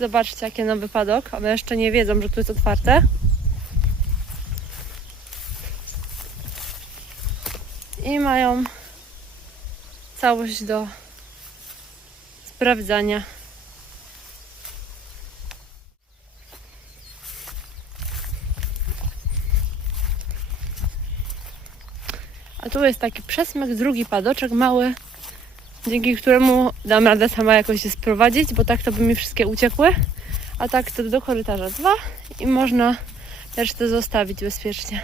Zobaczcie, jakie nowy padok. One jeszcze nie wiedzą, że tu jest otwarte. I mają całość do sprawdzania. A tu jest taki przesmyk, drugi padoczek mały, dzięki któremu dam radę sama jakoś się sprowadzić, bo tak to by mi wszystkie uciekły. A tak to do korytarza 2 i można resztę zostawić bezpiecznie.